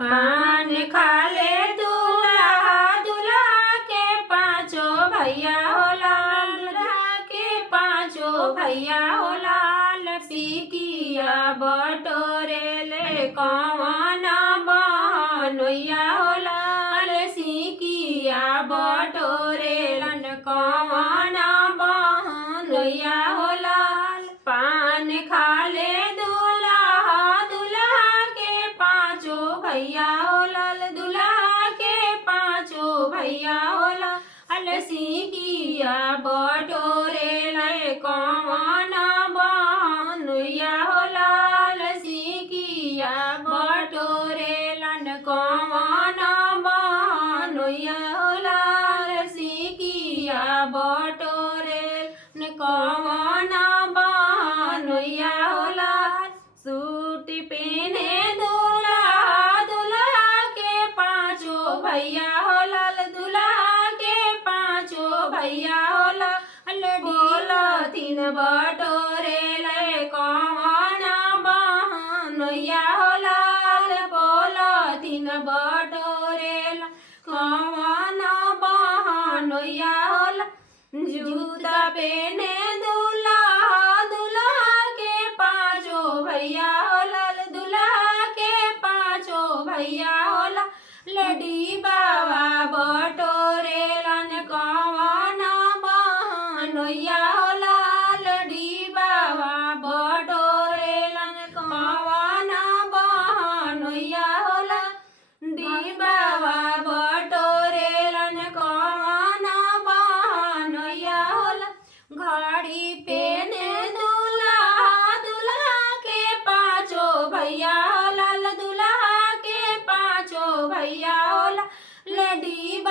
पान खा ले दूल्हा, दूल्हा के पांचों भैया हो लाल, दूल्हा के पांचों भैया हो लाल। सिकिया बटोरे ले कौन बनोइया हो लाल, सिकिया बटोरे लन कौन बनोइया हो लाल। पान खा ले दूल्हा, दूल्हा के पांचों भैया हो लाल, दूल्हा के पांचों भैया हो लाल। सिकिया बटोरे ले कौन बनोइया हो लाल, सिकिया बटोरे लन कौन बनोइया हो लाल, सिकिया बटोरे लन कौन बनोइया हो लाल। सूट पहने दूल्हा, दूल्हा के पांचों भैया हो लाल, दूल्हा के पांचों भैया हो लाल। बोलथिन बटोरे ले कौन बनोइया हो लाल, बोलथिन बटोरे ला कौन बनोइया हो लाल। जूता पहने दूल्हा, दूल्हा के पांचों भैया हो लाल, दूल्हा के पांचों भैया हो लाल। लडी बाबा बटोरे लन कौन बनोइया हो लाल, लडी बाबा बटोरे लन कौन बनोइया हो लाल। डी बाबा बटोरे लन कौन बनोइया हो लाल। घड़ी पहने दूल्हा, दूल्हा के पांचों भैया हो लाल, दूल्हा के पांचों भैया हो लाल। लडी